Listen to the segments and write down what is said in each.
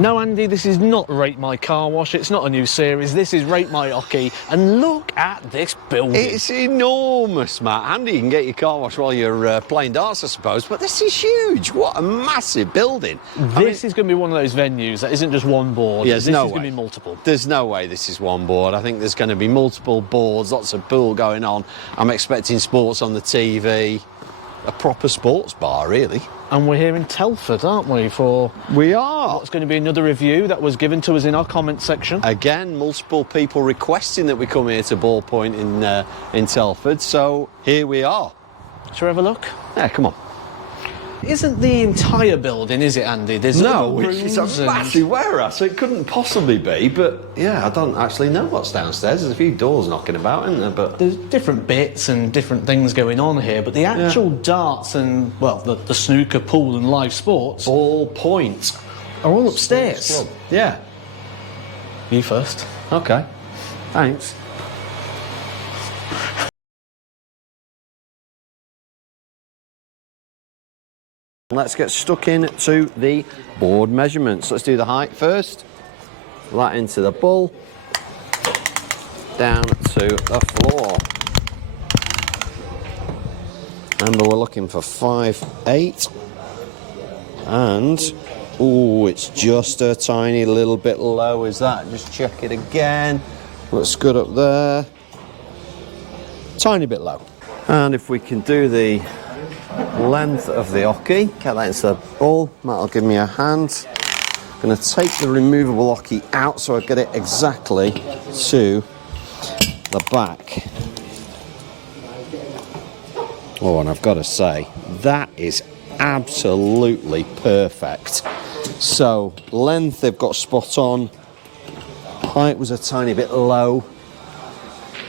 No, Andy, this is not Rate My Car Wash. It's not a new series. This is Rate My Oche. And look at this building. It's enormous, Matt. Andy, you can get your car washed while you're playing darts, I suppose. But this is huge. What a massive building. This is going to be one of those venues that isn't just one board. Yeah, this is going to be multiple. There's no way this is one board. I think there's going to be multiple boards, lots of pool going on. I'm expecting sports on the TV. A proper sports bar, really. And we're here in Telford, aren't we, for... We are. What's going to be another review that was given to us in our comment section. Again, multiple people requesting that we come here to Ballpoint in Telford, so here we are. Shall we have a look? Yeah, come on. Isn't the entire building, is it, Andy? There's no, it's a massive warehouse, so it couldn't possibly be, but yeah, I don't actually know what's downstairs. There's a few doors knocking about, isn't there? But there's different bits and different things going on here, but the actual darts and, well, the snooker, pool and live sports... Ballpoint. ...are all upstairs. Yeah. You first. Okay. Thanks. Let's get stuck into the board measurements. Let's do the height first. That into the ball. Down to the floor. Remember, we're looking for 5'8". And, ooh, it's just a tiny little bit low. Is that? Just check it again. Looks good up there. Tiny bit low. And if we can do the length of the oche, get that into the ball. That'll give me a hand. I'm going to take the removable oche out so I get it exactly to the back. Oh, and I've got to say, that is absolutely perfect. So, length they've got spot on. Height was a tiny bit low.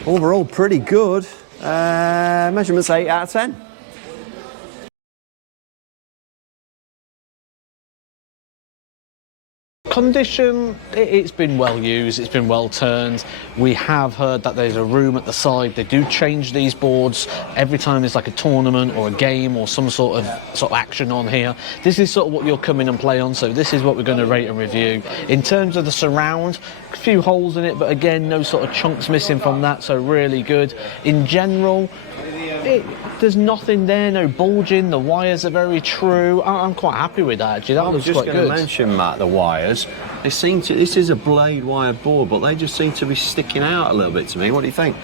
Overall, pretty good. Measurements 8 out of 10. Condition, it's been well used, it's been well turned. We have heard that there's a room at the side. They do change these boards every time there's like a tournament or a game or some sort of action on here. This is sort of what you'll come in and play on, so this is what we're going to rate and review. In terms of the surround, a few holes in it, but again, no sort of chunks missing from that, so really good. In general, there's nothing there, no bulging, the wires are very true. I'm quite happy with that, actually. That looks quite good. I was just going to mention, Matt, the wires. They seem to, this is a blade wire board, but they just seem to be sticking out a little bit to me. What do you think?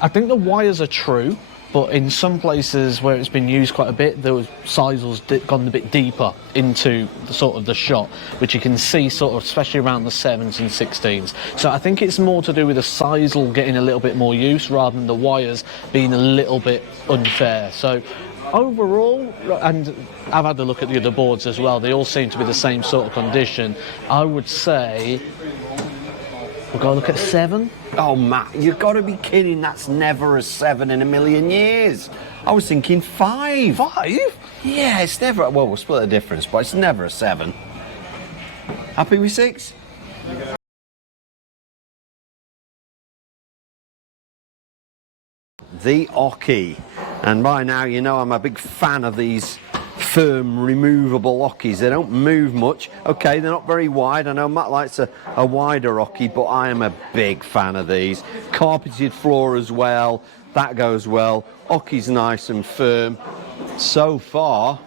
I think the wires are true, but in some places where it's been used quite a bit, those sizels gone a bit deeper into the sort of the shot, which you can see sort of, especially around the 7s and 16s. So I think it's more to do with the sisal getting a little bit more use rather than the wires being a little bit unfair. So overall, and I've had a look at the other boards as well, they all seem to be the same sort of condition. I would say we've got to look at 7. Oh, Matt, you've got to be kidding. That's never a 7 in a million years. I was thinking 5. 5? Yeah, it's never... Well, we'll split the difference, but it's never a 7. Happy with 6? The oche. And by now, you know I'm a big fan of these firm, removable oches. They don't move much. Okay, they're not very wide. I know Matt likes a wider oche, but I am a big fan of these. Carpeted floor as well. That goes well. Oche's nice and firm. So far,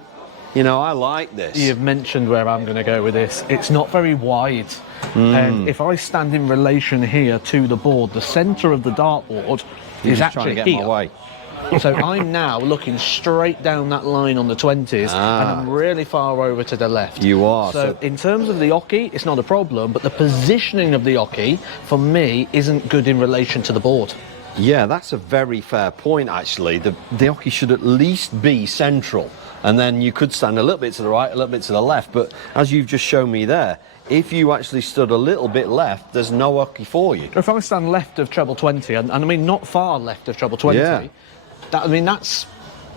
you know, I like this. You've mentioned where I'm going to go with this. It's not very wide. And if I stand in relation here to the board, the centre of the dartboard is actually trying to get here. my way. So I'm now looking straight down that line on the 20s, and I'm really far over to the left. You are. So in terms of the oche, it's not a problem, but the positioning of the oche, for me, isn't good in relation to the board. Yeah, that's a very fair point, actually. The oche should at least be central, and then you could stand a little bit to the right, a little bit to the left, but as you've just shown me there, if you actually stood a little bit left, there's no oche for you. If I stand left of treble 20, and I mean not far left of treble 20, yeah.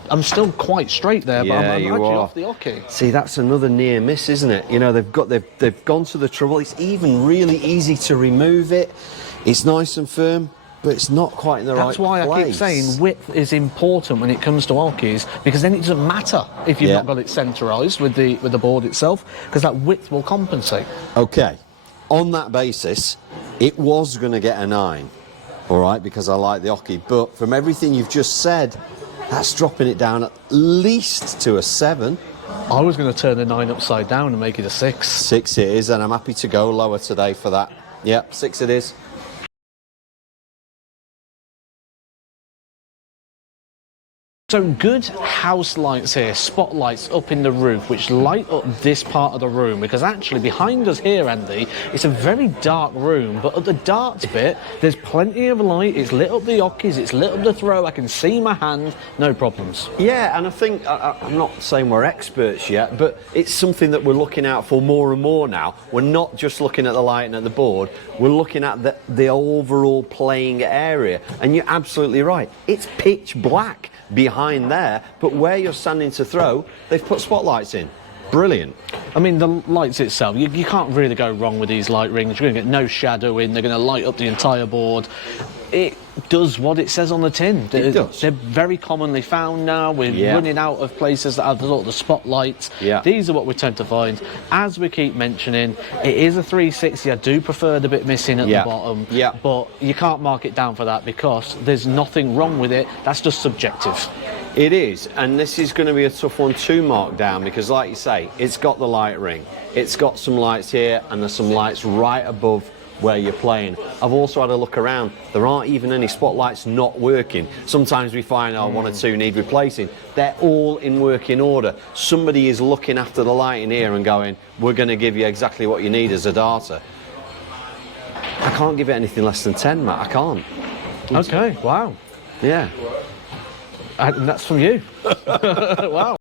I'm still quite straight there, but I'm actually off the oche. See, that's another near miss, isn't it? You know, they've gone to the trouble. It's even really easy to remove it. It's nice and firm. but it's not quite in the right place. That's why I keep saying width is important when it comes to Oches, because then it doesn't matter if you've not got it centralised with the board itself, because that width will compensate. Okay, on that basis, it was going to get a 9, all right, because I like the Oche, but from everything you've just said, that's dropping it down at least to a 7. I was going to turn the 9 upside down and make it a 6. 6 it is, and I'm happy to go lower today for that. Yep, 6 it is. So good house lights here, spotlights up in the roof, which light up this part of the room, because actually behind us here, Andy, it's a very dark room, but at the darts bit, there's plenty of light. It's lit up the Oches, it's lit up the throw, I can see my hand, no problems. Yeah, and I think, I'm not saying we're experts yet, but it's something that we're looking out for more and more now. We're not just looking at the lighting at the board, we're looking at the overall playing area, and you're absolutely right, it's pitch black behind there, but where you're standing to throw, they've put spotlights in. Brilliant. I mean, the lights itself, you can't really go wrong with these light rings. You're going to get no shadow in, they're going to light up the entire board. It does what it says on the tin. It does. They're very commonly found now. We're running out of places that have the spotlights. Yeah. These are what we tend to find. As we keep mentioning, it is a 360. I do prefer the bit missing at the bottom. Yeah. But you can't mark it down for that because there's nothing wrong with it. That's just subjective. It is, and this is going to be a tough one to mark down because, like you say, it's got the light ring. It's got some lights here, and there's some lights right above where you're playing. I've also had a look around. There aren't even any spotlights not working. Sometimes we find one or two need replacing. They're all in working order. Somebody is looking after the lighting here and going, we're going to give you exactly what you need as a darter. I can't give it anything less than 10, Matt. I can't. Okay, wow. Yeah. And that's from you. Wow.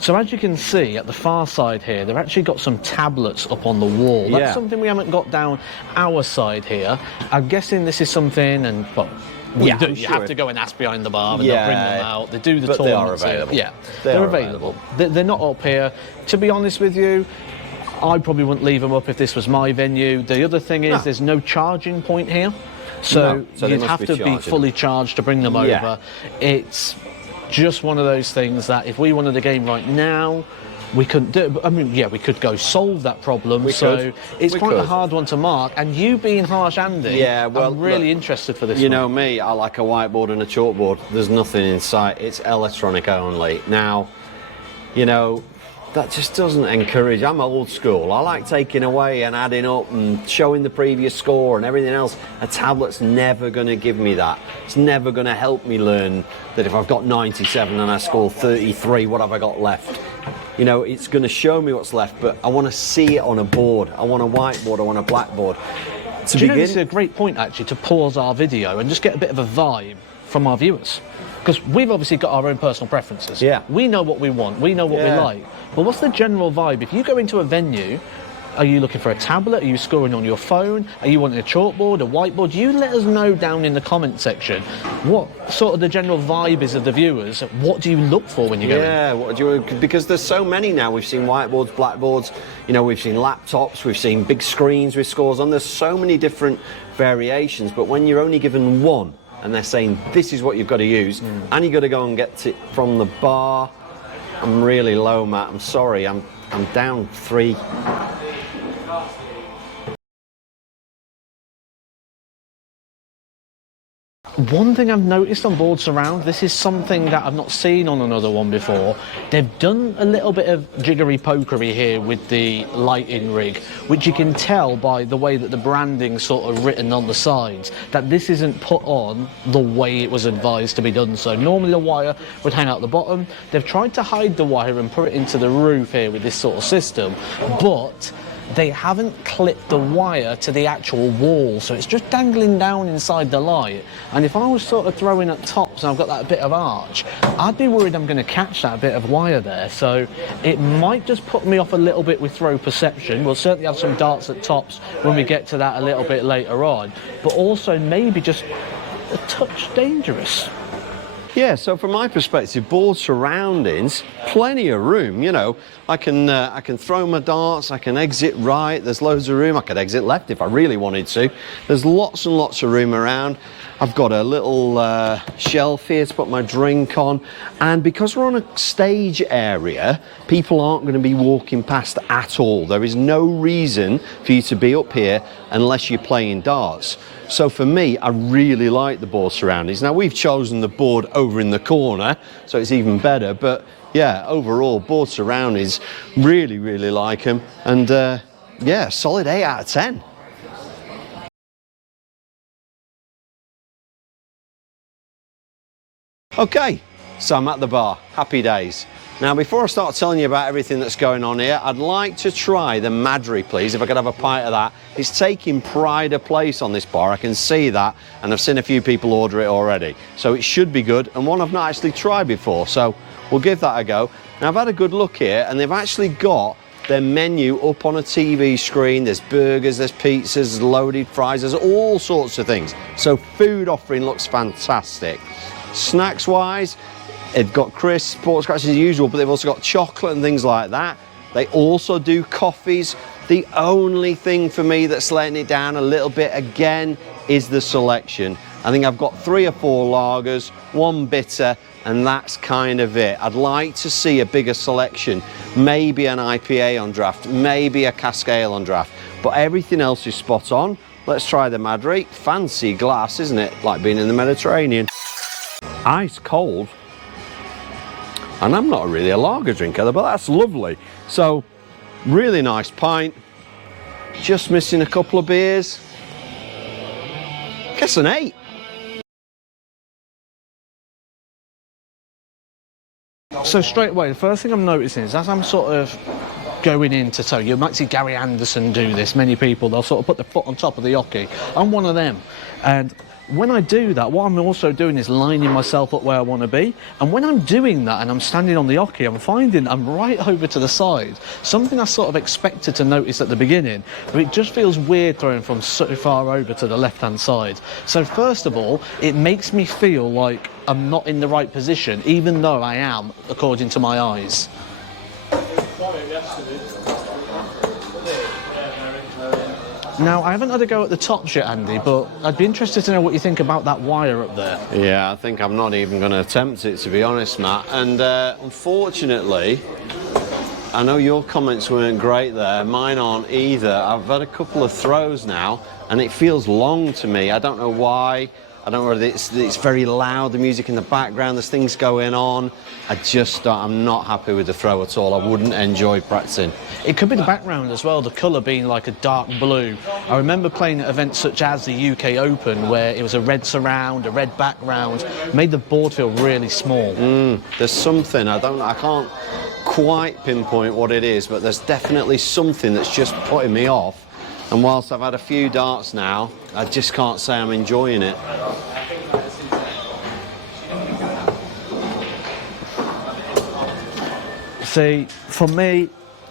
So as you can see at the far side here, they've actually got some tablets up on the wall. That's something we haven't got down our side here. I'm guessing this is something, and well, you have to go and ask behind the bar, and they'll bring them out. They do the tournaments. They are available. Yeah, they're available. They're not up here. To be honest with you, I probably wouldn't leave them up if this was my venue. The other thing is there's no charging point here. So you'd have to be fully charged to bring them over. It's just one of those things that if we wanted a game right now, we couldn't do it. I mean, yeah, we could go solve that problem. It's quite a hard one to mark. And you being harsh, Andy, I'm really interested for this one. You know me, I like a whiteboard and a chalkboard. There's nothing in sight. It's electronic only. Now, you know, that just doesn't encourage. I'm old school. I like taking away and adding up and showing the previous score and everything else. A tablet's never going to give me that. It's never going to help me learn that if I've got 97 and I score 33, what have I got left? You know, it's going to show me what's left, but I want to see it on a board. I want a whiteboard, I want a blackboard. Do you know, this is a great point, actually, to pause our video and just get a bit of a vibe from our viewers. Because we've obviously got our own personal preferences. Yeah. We know what we want, we know what we like. But what's the general vibe? If you go into a venue, are you looking for a tablet? Are you scoring on your phone? Are you wanting a chalkboard, a whiteboard? You let us know down in the comment section what sort of the general vibe is of the viewers. What do you look for when you go in? Yeah, because there's so many now. We've seen whiteboards, blackboards, you know, we've seen laptops, we've seen big screens with scores on. There's so many different variations, but when you're only given one, and they're saying this is what you've got to use, and you've got to go and get it from the bar. I'm really low, Matt. I'm sorry. I'm down 3. One thing I've noticed on Board Surround, this is something that I've not seen on another one before. They've done a little bit of jiggery pokery here with the lighting rig, which you can tell by the way that the branding's sort of written on the sides, that this isn't put on the way it was advised to be done. So normally the wire would hang out the bottom. They've tried to hide the wire and put it into the roof here with this sort of system, but they haven't clipped the wire to the actual wall, so it's just dangling down inside the light. And if I was sort of throwing at tops and I've got that bit of arch, I'd be worried I'm going to catch that bit of wire there. So it might just put me off a little bit with throw perception. We'll certainly have some darts at tops when we get to that a little bit later on, but also maybe just a touch dangerous. Yeah, so from my perspective, board surroundings, plenty of room, you know. I can throw my darts, I can exit right, there's loads of room, I could exit left if I really wanted to. There's lots and lots of room around. I've got a little shelf here to put my drink on, and because we're on a stage area, people aren't going to be walking past at all. There is no reason for you to be up here unless you're playing darts. So for me, I really like the board surroundings. Now, we've chosen the board over in the corner, so it's even better, but yeah, overall, board surroundings, really, really like them, and yeah, solid 8 out of 10. Okay, so I'm at the bar, happy days. Now, before I start telling you about everything that's going on here, I'd like to try the Madry, please, if I could have a pint of that. It's taking pride of place on this bar, I can see that, and I've seen a few people order it already. So it should be good, and one I've not actually tried before, so we'll give that a go. Now, I've had a good look here, and they've actually got their menu up on a TV screen. There's burgers, there's pizzas, there's loaded fries, there's all sorts of things. So food offering looks fantastic. Snacks-wise, they've got crisps, sports scratches as usual, but they've also got chocolate and things like that. They also do coffees. The only thing for me that's letting it down a little bit, again, is the selection. I think I've got 3 or 4 lagers, 1 bitter, and that's kind of it. I'd like to see a bigger selection, maybe an IPA on draft, maybe a cask ale on draft, but everything else is spot on. Let's try the Madry. Fancy glass, isn't it? Like being in the Mediterranean. Ice cold. And I'm not really a lager drinker, but that's lovely. So, really nice pint. Just missing a couple of beers. Guess an 8. So straight away, the first thing I'm noticing is as I'm sort of going into toe, you might see Gary Anderson do this, many people, they'll sort of put their foot on top of the oche. I'm one of them. And when I do that, what I'm also doing is lining myself up where I want to be. And when I'm doing that and I'm standing on the oche, I'm finding I'm right over to the side. Something I sort of expected to notice at the beginning, but it just feels weird throwing from so far over to the left-hand side. So first of all, it makes me feel like I'm not in the right position, even though I am, according to my eyes. Now, I haven't had a go at the tops yet, Andy, but I'd be interested to know what you think about that wire up there. Yeah, I think I'm not even going to attempt it, to be honest, Matt. And unfortunately, I know your comments weren't great there. Mine aren't either. I've had a couple of throws now, and it feels long to me. I don't know why. I don't know whether it's very loud, the music in the background, there's things going on. I'm not happy with the throw at all. I wouldn't enjoy practicing. It could be the background as well, the colour being like a dark blue. I remember playing at events such as the UK Open, where it was a red surround, a red background, made the board feel really small. There's something, I can't quite pinpoint what it is, but there's definitely something that's just putting me off. And whilst I've had a few darts now, I just can't say I'm enjoying it. See, for me,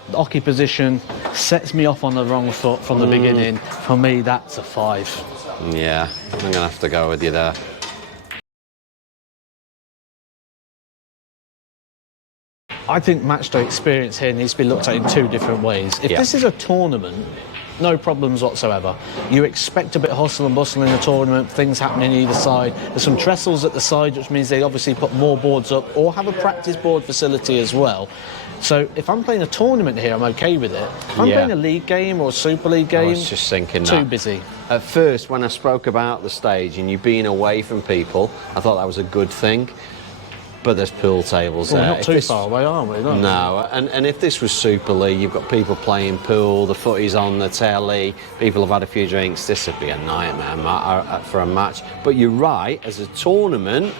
the oche position sets me off on the wrong foot from the beginning. For me, that's a 5. Yeah, I'm going to have to go with you there. I think matchday experience here needs to be looked at in 2 different ways. If this is a tournament, no problems whatsoever. You expect a bit of hustle and bustle in the tournament, things happening either side. There's some trestles at the side, which means they obviously put more boards up or have a practice board facility as well. So if I'm playing a tournament here, I'm okay with it. If I'm playing a league game or a Super League game, I was just thinking too busy. At first, when I spoke about the stage and you being away from people, I thought that was a good thing. But there's pool tables there. We're not too far away, are we? No, and if this was Super League, you've got people playing pool, the footy's on the telly, people have had a few drinks, this would be a nightmare for a match. But you're right, as a tournament,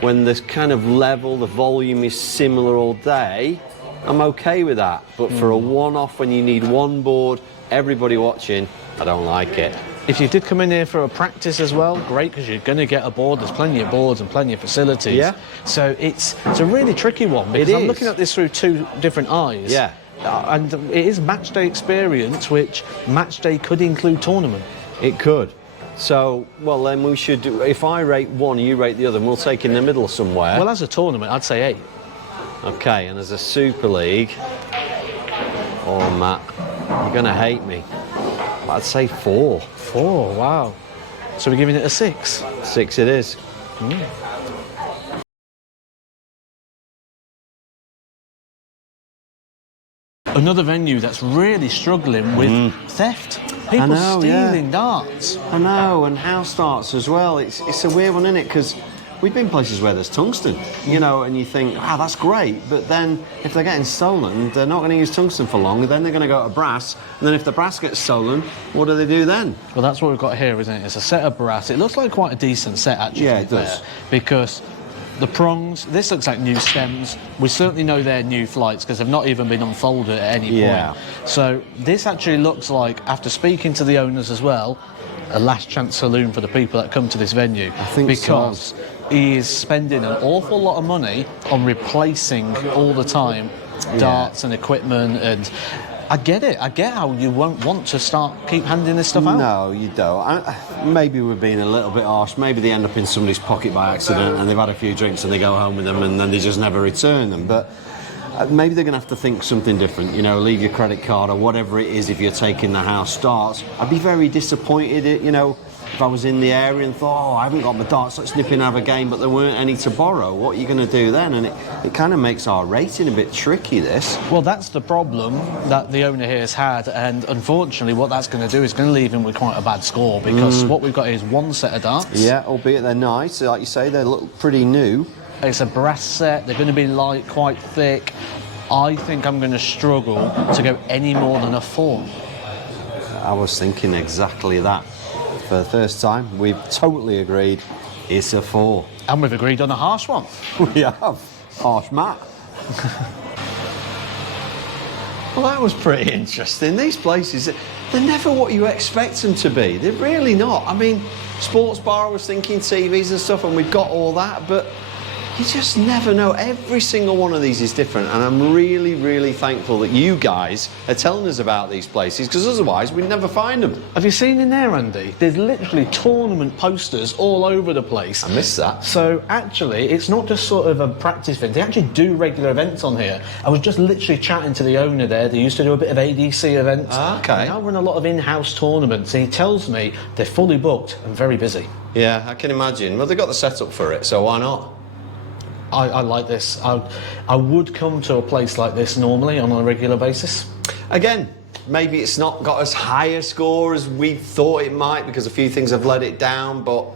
when the kind of level, the volume is similar all day, I'm okay with that. But for a one-off, when you need one board, everybody watching, I don't like it. If you did come in here for a practice as well, great, because you're going to get a board. There's plenty of boards and plenty of facilities. Yeah. So it's a really tricky one, because I'm looking at this through 2 different eyes. Yeah. And it is match day experience, which match day could include tournament. It could. So, well, then we should do, if I rate one, you rate the other, and we'll take in the middle somewhere. Well, as a tournament, I'd say 8. Okay, and as a Super League, oh, Matt, you're going to hate me. I'd say 4. 4, wow. So we're giving it a 6? 6 it is. Another venue that's really struggling with theft. People stealing darts. I know, and house darts as well. It's a weird one, isn't it? Because we've been places where there's tungsten, you know, and you think, that's great. But then if they're getting stolen, they're not going to use tungsten for long. Then they're going to go to brass. And then if the brass gets stolen, what do they do then? Well, that's what we've got here, isn't it? It's a set of brass. It looks like quite a decent set, actually. Yeah, it does. Because the prongs, this looks like new stems. We certainly know they're new flights because they've not even been unfolded at any point. So this actually looks like, after speaking to the owners as well, a last chance saloon for the people that come to this venue. I think because he is spending an awful lot of money on replacing all the time darts and equipment, and I get it. I get how you won't want to keep handing this stuff out. No, you don't. Maybe we're being a little bit harsh. Maybe they end up in somebody's pocket by accident and they've had a few drinks and they go home with them and then they just never return them. But maybe they're going to have to think something different, you know, leave your credit card or whatever it is if you're taking the house darts. I'd be very disappointed, you know, if I was in the area and thought, I haven't got my darts, let's nip in and have a game, but there weren't any to borrow. What are you going to do then? And it kind of makes our rating a bit tricky, this. Well, that's the problem that the owner here has had, and unfortunately what that's going to do is going to leave him with quite a bad score, because what we've got is one set of darts. Yeah, albeit they're nice. Like you say, they look pretty new. It's a brass set. They're going to be light, quite thick. I think I'm going to struggle to go any more than a 4. I was thinking exactly that. For the first time, we've totally agreed it's a 4. And we've agreed on a harsh one. We have. Harsh Matt. Well, that was pretty interesting. These places, they're never what you expect them to be. They're really not. I mean, sports bar, I was thinking TVs and stuff, and we've got all that, but you just never know. Every single one of these is different, and I'm really, really thankful that you guys are telling us about these places, because otherwise we'd never find them. Have you seen in there, Andy? There's literally tournament posters all over the place. I missed that. So actually, it's not just sort of a practice thing. They actually do regular events on here. I was just literally chatting to the owner there. They used to do a bit of ADC events. Okay. They now run a lot of in-house tournaments. And he tells me they're fully booked and very busy. Yeah, I can imagine. Well, they've got the setup for it, so why not? I like this. I would come to a place like this normally on a regular basis. Again, maybe it's not got as high a score as we thought it might because a few things have let it down, but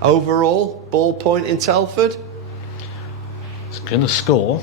overall, Ballpoint in Telford? It's going to score